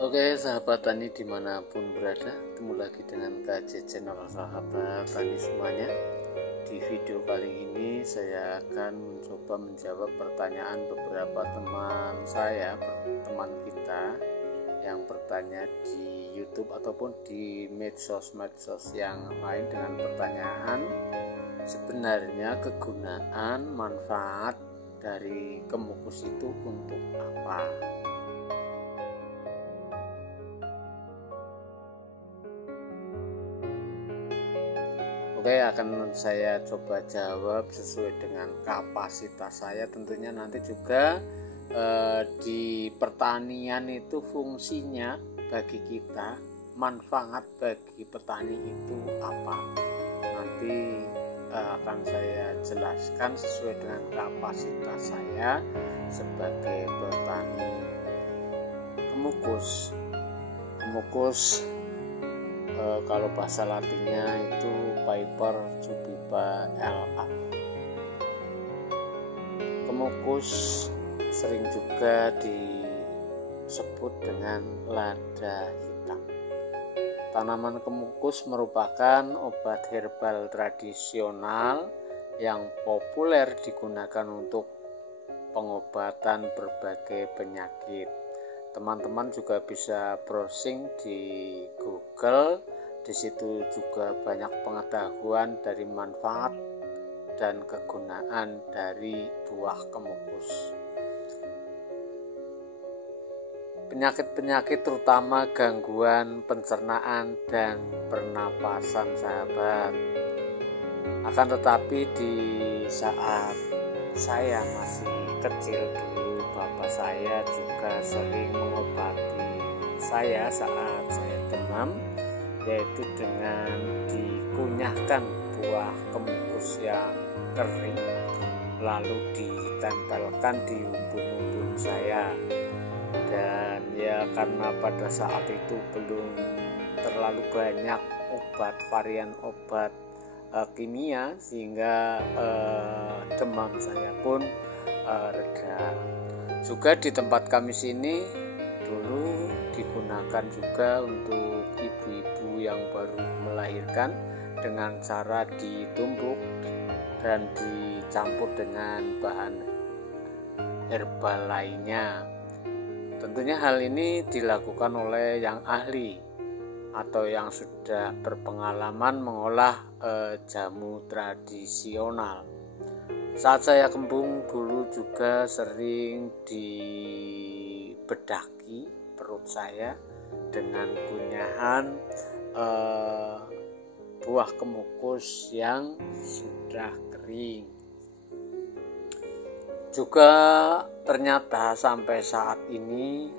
Oke sahabat tani dimanapun berada, ketemu lagi dengan KJ Channel sahabat tani semuanya. Di video kali ini saya akan mencoba menjawab pertanyaan beberapa teman saya, teman kita yang bertanya di YouTube ataupun di medsos yang lain dengan pertanyaan sebenarnya kegunaan manfaat dari kemukus itu untuk apa. Oke, akan saya coba jawab sesuai dengan kapasitas saya. Tentunya nanti juga di pertanian itu fungsinya bagi kita, manfaat bagi petani itu apa. Nanti akan saya jelaskan sesuai dengan kapasitas saya sebagai petani. Kemukus kalau bahasa latinnya itu Piper Jupipa LA. Kemukus sering juga disebut dengan lada hitam. Tanaman kemukus merupakan obat herbal tradisional yang populer digunakan untuk pengobatan berbagai penyakit. Teman-teman juga bisa browsing di Google. Di situ juga banyak pengetahuan dari manfaat dan kegunaan dari buah kemukus. Penyakit-penyakit terutama gangguan pencernaan dan pernapasan sahabat. Akan tetapi di saat saya masih kecil dulu, bapak saya juga sering mengobati saya saat saya demam, yaitu dengan dikunyahkan buah kemukus yang kering lalu ditempelkan di umbun-umbun saya. Dan ya karena pada saat itu belum terlalu banyak varian obat kimia, sehingga demam saya pun reda. Juga di tempat kami sini dulu digunakan juga untuk ibu-ibu yang baru melahirkan dengan cara ditumbuk dan dicampur dengan bahan herbal lainnya. Tentunya hal ini dilakukan oleh yang ahli atau yang sudah berpengalaman mengolah jamu tradisional. Saat saya kembung dulu juga sering dibedaki perut saya dengan kunyahan buah kemukus yang sudah kering. Juga ternyata sampai saat ini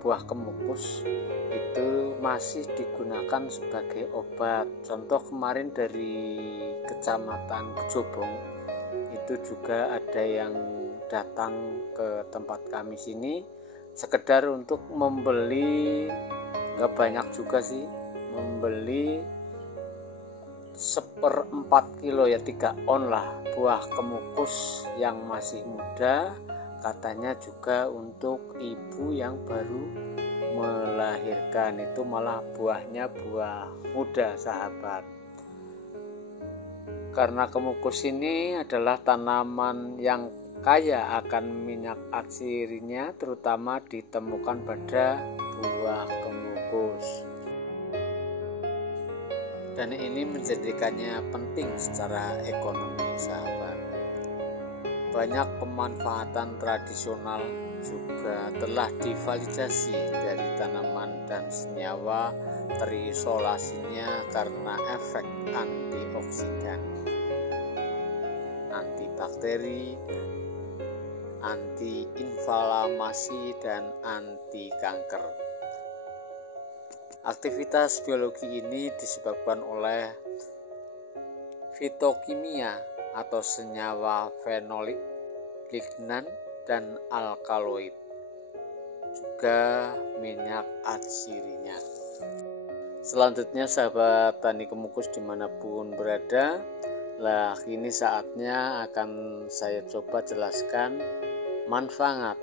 buah kemukus itu masih digunakan sebagai obat. Contoh kemarin dari Kecamatan Kejobong itu juga ada yang datang ke tempat kami sini sekedar untuk membeli, nggak banyak juga sih, membeli 1/4 kilo, ya 3 on lah, buah kemukus yang masih muda, katanya juga untuk ibu yang baru melahirkan. Itu malah buahnya buah muda sahabat. Karena kemukus ini adalah tanaman yang kaya akan minyak atsirinya, terutama ditemukan pada buah kemukus. Dan ini menjadikannya penting secara ekonomi sahabat. Banyak pemanfaatan tradisional juga telah divalidasi dari tanaman dan senyawa terisolasinya karena efek antioksidan, antibakteri, anti-inflamasi, dan anti kanker. Aktivitas biologi ini disebabkan oleh fitokimia atau senyawa fenolik, lignan, dan alkaloid, juga minyak atsirinya. Selanjutnya sahabat tani kemukus dimanapun berada, ini saatnya akan saya coba jelaskan manfaat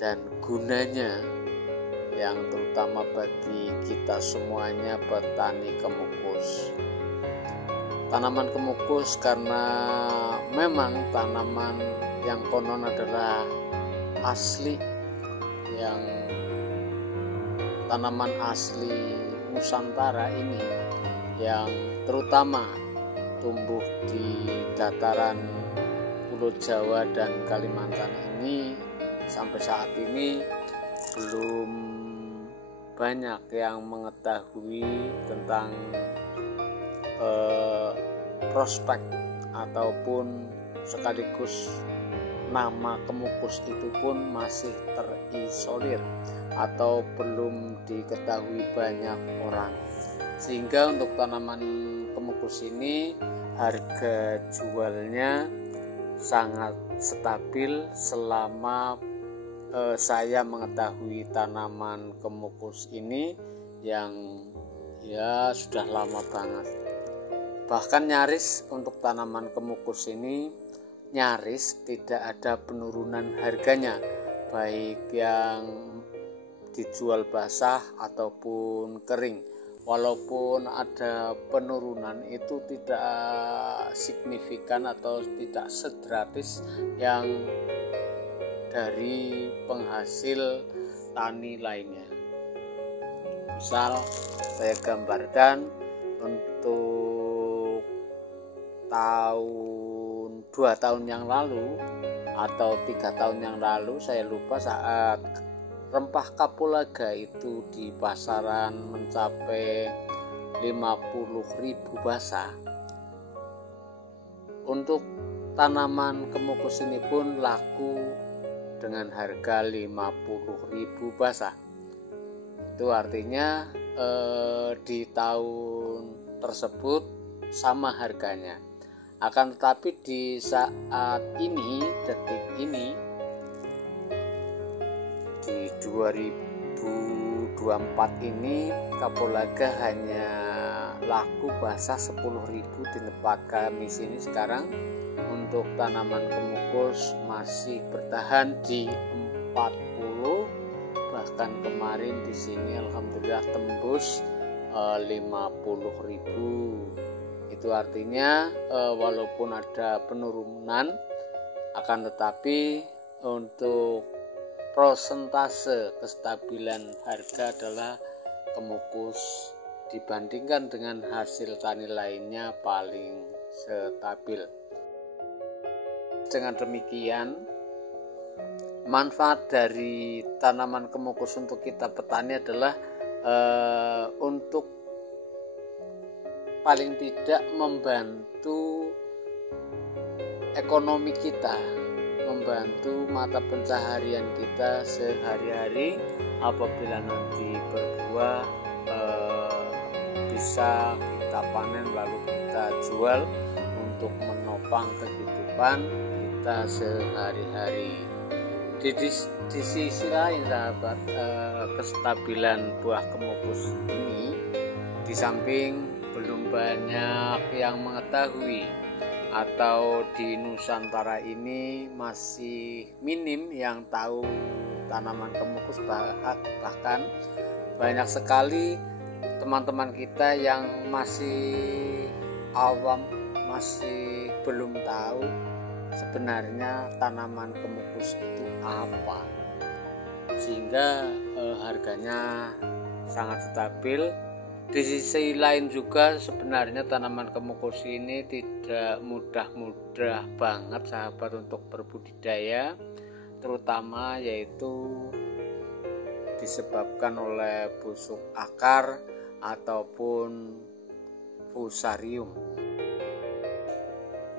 dan gunanya yang terutama bagi kita semuanya petani kemukus. Tanaman kemukus karena memang tanaman yang konon adalah asli, yang tanaman asli Nusantara ini, yang terutama tumbuh di dataran Pulau Jawa dan Kalimantan ini, sampai saat ini belum banyak yang mengetahui tentang prospek ataupun sekaligus nama kemukus itu pun masih terisolir atau belum diketahui banyak orang, sehingga untuk tanaman kemukus ini harga jualnya sangat stabil selama saya mengetahui tanaman kemukus ini yang ya sudah lama banget. Bahkan nyaris untuk tanaman kemukus ini nyaris tidak ada penurunan harganya, baik yang dijual basah ataupun kering. Walaupun ada penurunan, itu tidak signifikan atau tidak sedrastis yang dari penghasil tani lainnya. Misal saya gambarkan untuk 2 tahun yang lalu atau 3 tahun yang lalu, saya lupa, saat rempah kapulaga itu di pasaran mencapai 50.000 basah. Untuk tanaman kemukus ini pun laku dengan harga 50.000 basah. Itu artinya di tahun tersebut sama harganya. Akan tetapi di saat ini, detik ini, di 2024 ini, kapulaga hanya laku basah 10.000 di tempat kami sini sekarang. Untuk tanaman kemukus masih bertahan di 40, bahkan kemarin di sini alhamdulillah tembus 50.000. Itu artinya walaupun ada penurunan, akan tetapi untuk prosentase kestabilan harga adalah kemukus dibandingkan dengan hasil tani lainnya paling stabil. Dengan demikian, manfaat dari tanaman kemukus untuk kita petani adalah untuk paling tidak membantu ekonomi kita, membantu mata pencaharian kita sehari-hari. Apabila nanti berbuah, bisa kita panen lalu kita jual untuk menopang kehidupan kita sehari-hari. Di sisi lain, sahabat, kestabilan buah kemukus ini, di samping belum banyak yang mengetahui atau di Nusantara ini masih minim yang tahu tanaman kemukus, bahkan banyak sekali teman-teman kita yang masih awam, masih belum tahu sebenarnya tanaman kemukus itu apa, sehingga harganya sangat stabil. Di sisi lain juga sebenarnya tanaman kemukus ini tidak mudah-mudah banget, sahabat, untuk berbudidaya, terutama yaitu disebabkan oleh busuk akar ataupun fusarium.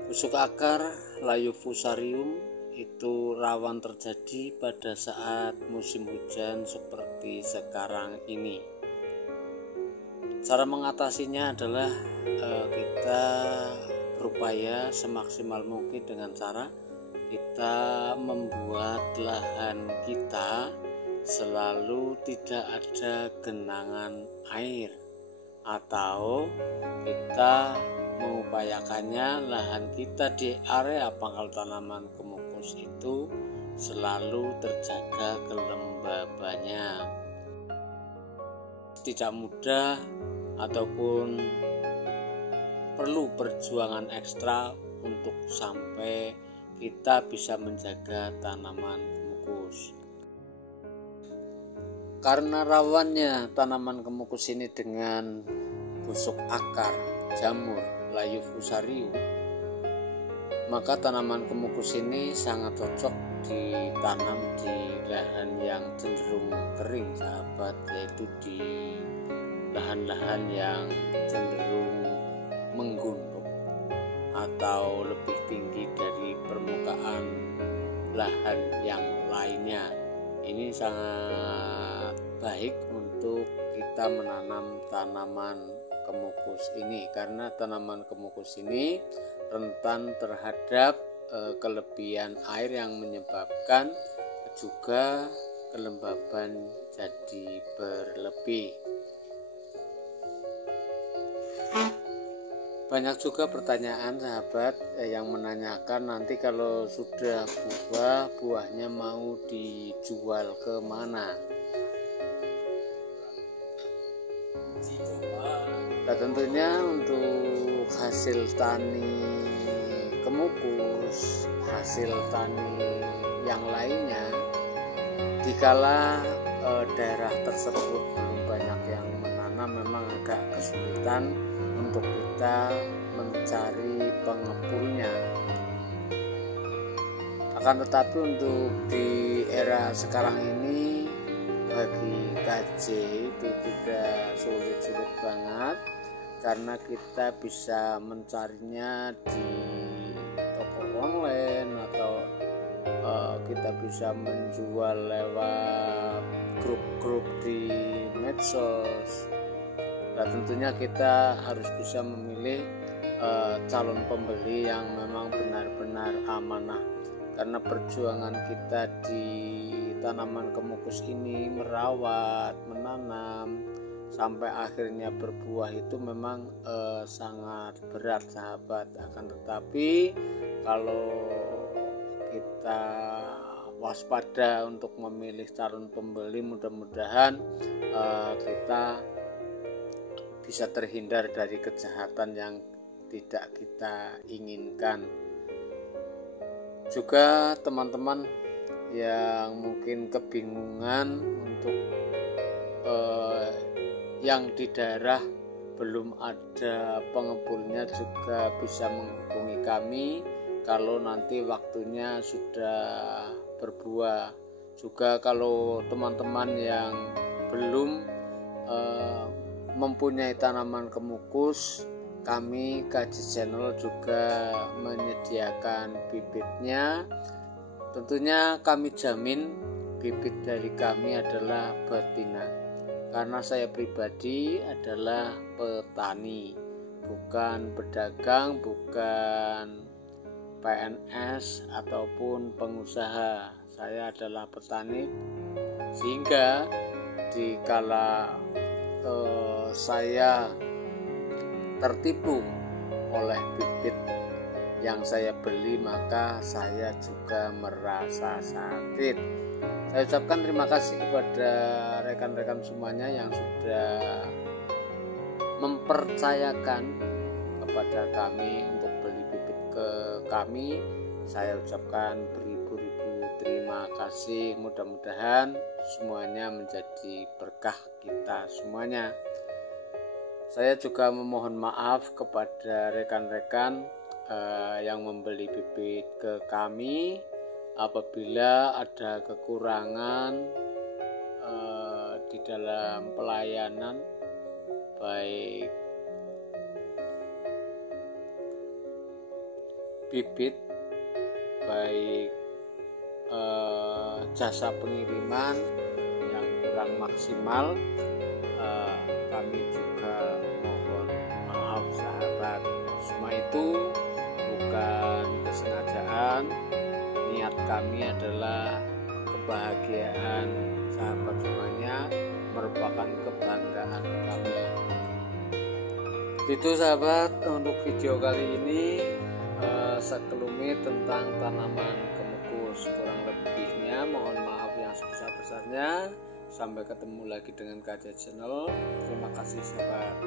Busuk akar layu fusarium itu rawan terjadi pada saat musim hujan seperti sekarang ini. Cara mengatasinya adalah kita berupaya semaksimal mungkin dengan cara kita membuat lahan kita selalu tidak ada genangan air, atau kita mengupayakannya lahan kita di area pangkal tanaman kemukus itu selalu terjaga kelembabannya. tidak mudah ataupun perlu perjuangan ekstra untuk sampai kita bisa menjaga tanaman kemukus. Karena rawannya tanaman kemukus ini dengan busuk akar, jamur, layu fusarium, maka tanaman kemukus ini sangat cocok ditanam di lahan yang cenderung kering, sahabat, yaitu di lahan-lahan yang cenderung menggunung atau lebih tinggi dari permukaan lahan yang lainnya. Ini sangat baik untuk kita menanam tanaman kemukus ini, karena tanaman kemukus ini rentan terhadap kelebihan air yang menyebabkan juga kelembaban jadi berlebih. Banyak juga pertanyaan, sahabat, yang menanyakan nanti kalau sudah buahnya mau dijual ke mana. Nah, tentunya untuk hasil tani kemukus, hasil tani yang lainnya, dikala daerah tersebut belum banyak yang menanam, memang agak kesulitan untuk kita mencari pengepulnya. Akan tetapi untuk di era sekarang ini bagi KJ itu tidak sulit-sulit banget, karena kita bisa mencarinya di toko online atau kita bisa menjual lewat grup-grup di medsos. Nah, tentunya kita harus bisa memilih calon pembeli yang memang benar-benar amanah, karena perjuangan kita di tanaman kemukus ini merawat, menanam sampai akhirnya berbuah itu memang sangat berat, sahabat. Akan tetapi kalau kita waspada untuk memilih calon pembeli, mudah-mudahan kita bisa terhindar dari kejahatan yang tidak kita inginkan. Juga teman-teman yang mungkin kebingungan untuk yang di daerah belum ada pengepulnya, juga bisa menghubungi kami kalau nanti waktunya sudah berbuah. Juga kalau teman-teman yang belum mempunyai tanaman kemukus, kami KJ Channel juga menyediakan bibitnya. Tentunya kami jamin bibit dari kami adalah betina, karena saya pribadi adalah petani, bukan pedagang, bukan PNS ataupun pengusaha. Saya adalah petani, sehingga dikala saya tertipu oleh bibit yang saya beli, maka saya juga merasa sakit. Saya ucapkan terima kasih kepada rekan-rekan semuanya yang sudah mempercayakan kepada kami untuk beli bibit ke kami. Saya ucapkan beribu-ribu terima kasih. Mudah-mudahan semuanya menjadi berkah kita semuanya. Saya juga memohon maaf kepada rekan-rekan yang membeli bibit ke kami apabila ada kekurangan di dalam pelayanan, baik bibit, baik jasa pengiriman yang kurang maksimal. Kami juga mohon maaf, sahabat. Semua itu bukan kesengajaan. Niat kami adalah kebahagiaan sahabat semuanya, merupakan kebanggaan kami. Itu sahabat, untuk video kali ini sekelumit tentang tanaman kemukus. Kurang lebihnya mohon maaf yang sebesar-besarnya. Sampai ketemu lagi dengan KC Channel. Terima kasih sahabat.